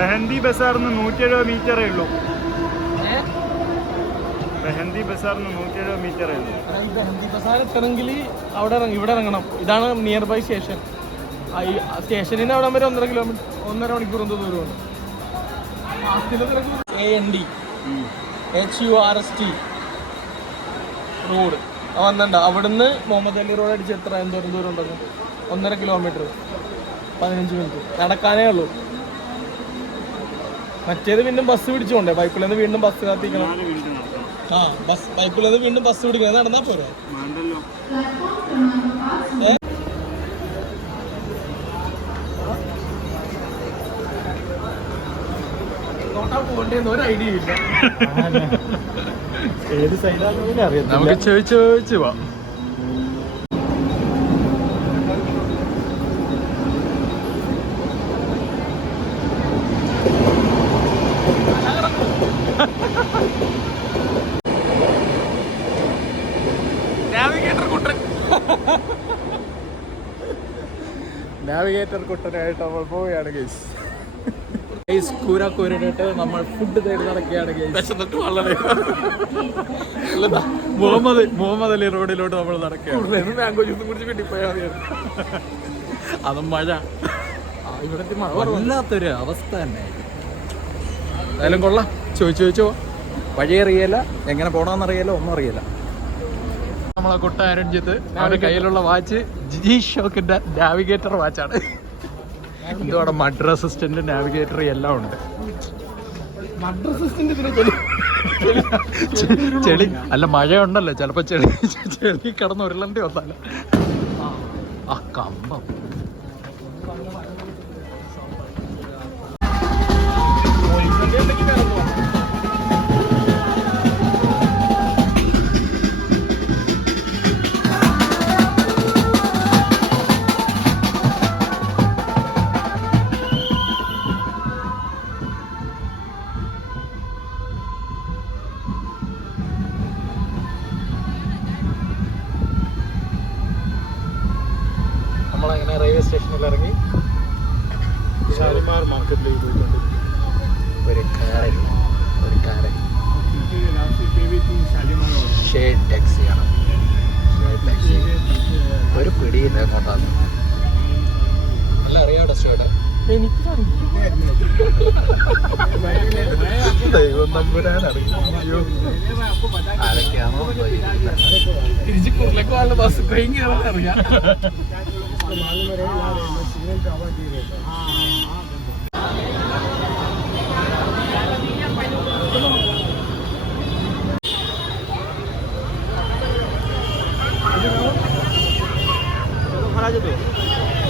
മെഹന്തി ബസാറിന് 170 മീറ്ററേ ഉള്ളൂ. മെഹന്തി ബസാറിന് 170 മീറ്ററേ ഉള്ളൂ. മെഹന്തി ബസാർ എത്തണമെങ്കിൽ അവിടെ ഇവിടെ ഇറങ്ങണം. ഇതാണ് നിയർ ബൈ സ്റ്റേഷൻ. സ്റ്റേഷനിൽ നിന്ന് അവിടെ വരെ 1.5 കിലോമീറ്റർ 1.5 മണിക്കൂർ എന്തോ ദൂരമുണ്ട്. AND HURST റോഡ് വന്നിട്ടുണ്ട്. അവിടുന്ന് മുഹമ്മദ് അലി റോഡ് അടിച്ച് എത്ര എന്തോരം ദൂരം ഉണ്ടെന്ന് 1.5 കിലോമീറ്റർ 15 മിനിറ്റ് നടക്കാനേ ഉള്ളൂ. മറ്റേത് വീണ്ടും ബസ് പിടിച്ചോണ്ടേ. ബൈക്കിൽ നിന്ന് വീണ്ടും ബസ് കാത്തിക്കണം. ബൈക്കിൽ നിന്ന് വീണ്ടും ബസ് പിടിക്കണം. നടന്നാ പോരാ. പോകേണ്ടെന്ന് ഒരു ഐഡിയ ഇല്ല. ഏത് സൈഡാണെന്ന് അറിയാം. നമുക്ക് ചോദിച്ചു പോവാം. നാവിഗേറ്റർ കുട്ടനായിട്ട് നമ്മൾ പോവുകയാണ് ഗൈസ്. കൂരാക്കൂരനായിട്ട് നമ്മൾ ഫുഡ് തേടി നടക്കുകയാണ് ഗൈസ്. വളരെ മുഹമ്മദ് അലി റോഡിലോട്ട് നമ്മൾ നടക്കുകയാണ്. മാംഗോ ജ്യൂസും കുടിച്ച് വീട്ടിൽ പോയാൽ അതും മഴ. ഇവിടുത്തെ മഴ വല്ലാത്തൊരു അവസ്ഥ തന്നെ. എന്തായാലും കൊള്ളാം. ചോദിച്ചോ വഴി അറിയില്ല, എങ്ങനെ പോകണമെന്നറിയില്ല, ഒന്നും അറിയില്ല. നമ്മളെ കുട്ടാരഞ്ജിത്ത് അവരുടെ കയ്യിലുള്ള വാച്ച് ജി ഷോക്കിന്റെ നാവിഗേറ്റർ വാച്ചാണ്. എന്തുവാണ് മഡ് റെസിസ്റ്റന്റ് നാവിഗേറ്റർ എല്ലാം ഉണ്ട്. ചെളി അല്ല, മഴ ഉണ്ടല്ലോ, ചിലപ്പോ ചെളി കിടന്ന് ഉരുളണ്ടി വന്നാലോ. ആ കമ്പം നമ്മളങ്ങനെ റെയിൽവേ സ്റ്റേഷനിൽ ഇറങ്ങി ഷാലിമാർ മാർക്കറ്റിലേക്ക് പോയിട്ടുണ്ട്. ഒരു കാരൻ ഷെയ്ഡ് ടാക്സിയാണ്. ഒരു പിടിയില്ല എങ്ങോട്ടാണ്. നല്ല അറിയാട്ടോ സ്റ്റേട്ട്. ദൈവം നമ്പുരാനറിയോ ആരൊക്കെയാണോ തിരിച്ചുകൂറിലേക്ക് വല്ല ബസ് ട്രെയിൻ കയറാൻ അറിയാം.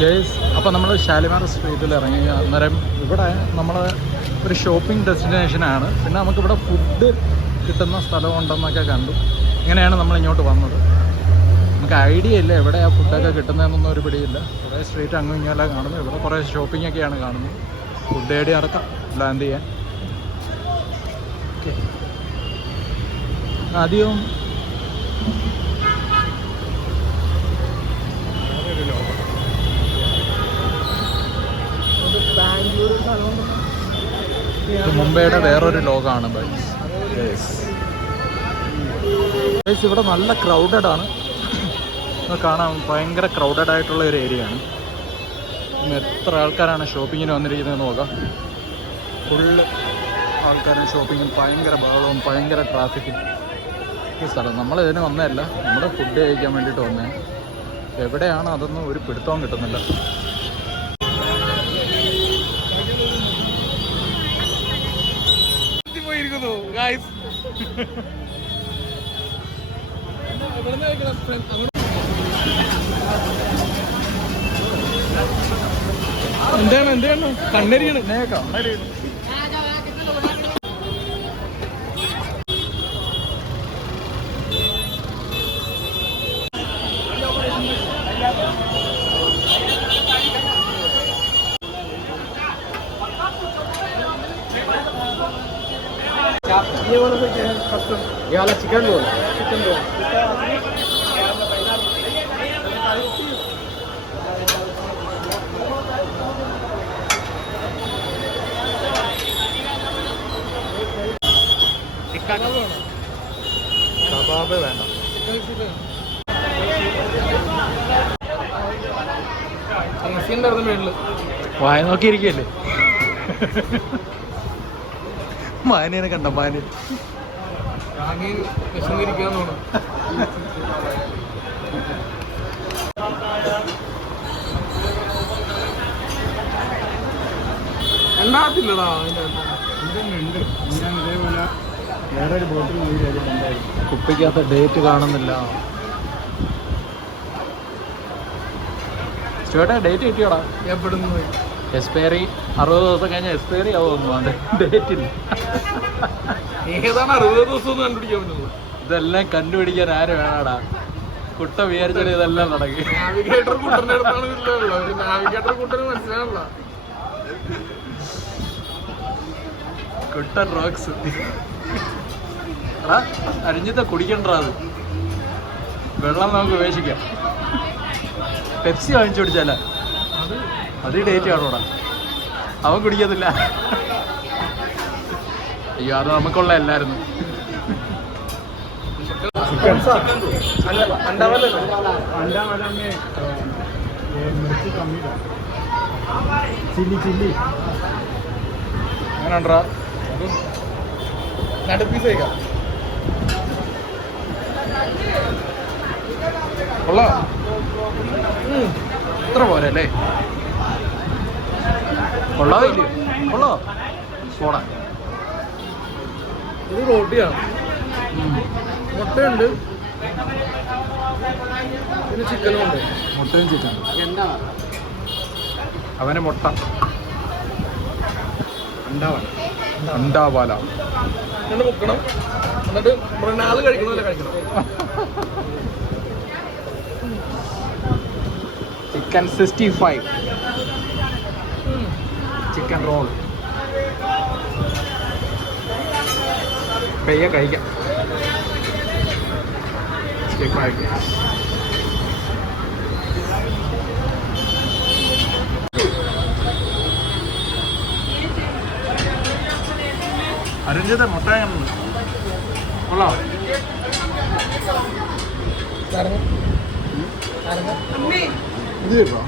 ജയ്സ്, അപ്പോൾ നമ്മൾ ഷാലിമാർ സ്ട്രീറ്റിൽ ഇറങ്ങി. അന്നേരം ഇവിടെ നമ്മൾ ഒരു ഷോപ്പിംഗ് ഡെസ്റ്റിനേഷനാണ്. പിന്നെ നമുക്കിവിടെ ഫുഡ് കിട്ടുന്ന സ്ഥലമുണ്ടെന്നൊക്കെ കണ്ടു. ഇങ്ങനെയാണ് നമ്മൾ ഇങ്ങോട്ട് വന്നത്. നമുക്ക് ഐഡിയ ഇല്ല എവിടെയാണ് ഫുഡൊക്കെ കിട്ടുന്നതെന്നൊന്നും ഒരു പിടിയില്ല. കുറേ സ്ട്രീറ്റ് അങ്ങും ഇങ്ങനെല്ലാം കാണുന്നു. ഇവിടെ കുറേ ഷോപ്പിംഗ് ഒക്കെയാണ് കാണുന്നത്. ഫുഡ് തേടി നടക്കാം ലാൻഡ് ചെയ്യാൻ. ഓക്കെ, അധികം മുംബൈയുടെ വേറൊരു ലോകമാണ് ബൈസ്. ഇവിടെ നല്ല ക്രൗഡഡ് ആണ്. കാണാൻ ഭയങ്കര ക്രൗഡഡ് ആയിട്ടുള്ള ഒരു ഏരിയ ആണ്. എത്ര ആൾക്കാരാണ് ഷോപ്പിങ്ങിന് വന്നിരിക്കുന്നതെന്ന് നോക്കാം. ഫുള്ള് ആൾക്കാരും ഷോപ്പിങ്ങും, ഭയങ്കര ബഹളവും ഭയങ്കര ട്രാഫിക്കും. ഈ സ്ഥലം നമ്മളിതിന് വന്നതല്ല, നമ്മുടെ ഫുഡ് കഴിക്കാൻ വേണ്ടിയിട്ട് വന്നേ. എവിടെയാണ് അതൊന്നും ഒരു പിടുത്തവും കിട്ടുന്നില്ല. എന്താണ് കണ്ണരിയാണ്. ये वाला तो क्या है कस्टम? ये वाला चिकन रोल. ഉണ്ടായിരുന്നു മേളില്. വായ നോക്കിയിരിക്കല്ലേ. മാനിനെ കണ്ട മാന് വിശന്നിരിക്കാന്ന് തോന്നുന്നു. ഉണ്ടാകത്തില്ലടാ ഇതേപോലെ വേറൊരു ബോട്ടിൽ കുപ്പിക്കകത്ത് ഡേറ്റ് കാണുന്നില്ല. ചേട്ടാ ഡേറ്റ് കിട്ടിയോടാ? എവിടുന്ന് എക്സ്പയറി 60 ദിവസം കഴിഞ്ഞാൽ എക്സ്പയറി ആവുമെന്ന്. ഡേറ്റ് ഇല്ല. ഏതാണ് 60 ദിവസം കണ്ടുപിടിക്കാൻ പറ്റുന്നത്? ഇതെല്ലാം കണ്ടുപിടിക്കാൻ ആര് വേണാടാ? കുട്ട വിചാരിച്ചാൽ ഇതെല്ലാം നടക്കും. നാവിഗേറ്റർ കുട്ടൻ്റെ അടുത്താണ് നാവിഗേറ്റർ കുട്ടന് മനസ്സിലാണല്ല. കുട്ടൻ റോക്സ് അരിഞ്ഞത്തെ കുടിക്കണ്ടാ. അത് വെള്ളം നമുക്ക് ഉപേക്ഷിക്കാം. പെപ്സി വാങ്ങിച്ചു കുടിച്ചാല അത് ഡേറ്റ് കാണൂടാ. അവൻ കുടിക്കത്തില്ല. അയ്യോ അത് നമുക്കുള്ള എല്ലായിരുന്നു. ചില്ലി അങ്ങനെണ്ടാ പീസേക്കാം. കൊള്ളാം. ഇത്ര പോലെ അല്ലേ? കൊള്ളാവില്ലേ? കൊള്ളോ സോഡ. ഇത് റോട്ടിയാണ്. മുട്ടയുണ്ട്, പിന്നെ ചിക്കനും ഉണ്ട്. മുട്ടയും ചിക്കനും. അവന് മുട്ട ഉണ്ടാവാല എന്നിട്ട് മുക്കണം. എന്നിട്ട് മൃണാള് കഴിക്കണമല്ലോ കഴിക്കണം. Chicken 65, chicken roll. പയ്യെ കഴിക്കാം. 65. അരിഞ്ചത്തെ മുട്ടായ കൊള്ളാം. ഇത് കേട്ടോ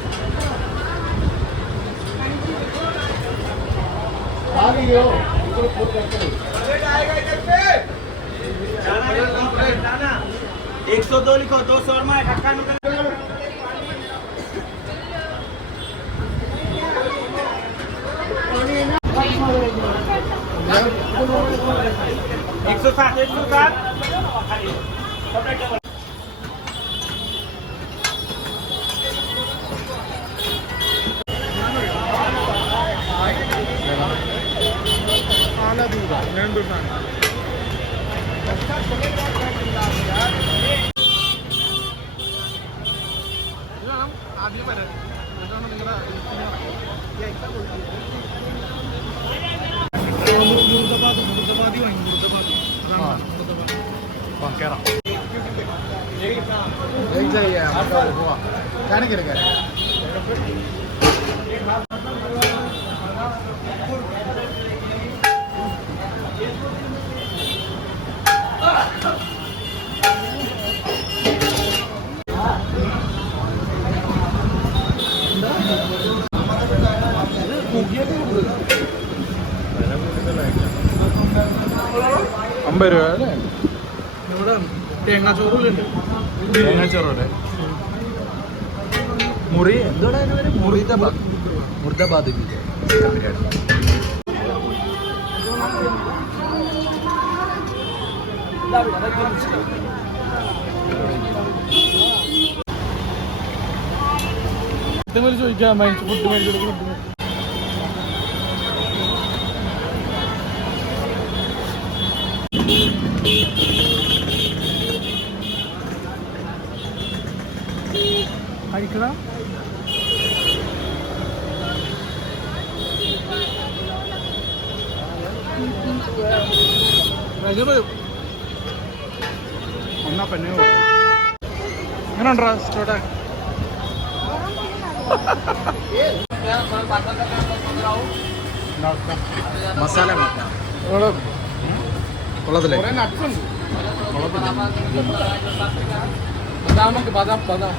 लिखो 200 और मैं ढक्का निकल 160 ആദ്യം വരാം. അതാണ് നിങ്ങളുടെ മുർദബാദി വാങ്ങി. മുർദബാദി കേറാം. $50 അല്ലേ? ഇവിടെ തേങ്ങാച്ചോറുണ്ട്. തേങ്ങാച്ചോറല്ലേ? മുറി എന്താണ് മുർദബാദ്. മുർദബാദ് ചിക്കൻ ബിരിയാണി. ചോദിക്കാം ഫുഡ് മേടിച്ചു. കഴിക്കടാ. ഒന്നാ പെണ്ണോ എങ്ങനെ ഉണ്ടോ സ്റ്റോട്ടാ? മസാല കൊള്ളത്തില്ലേ? ബദാം ബദാം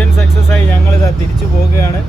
മിഷൻ സക്സസ് ആയി. ഞങ്ങളിതാ തിരിച്ചു പോവുകയാണ്.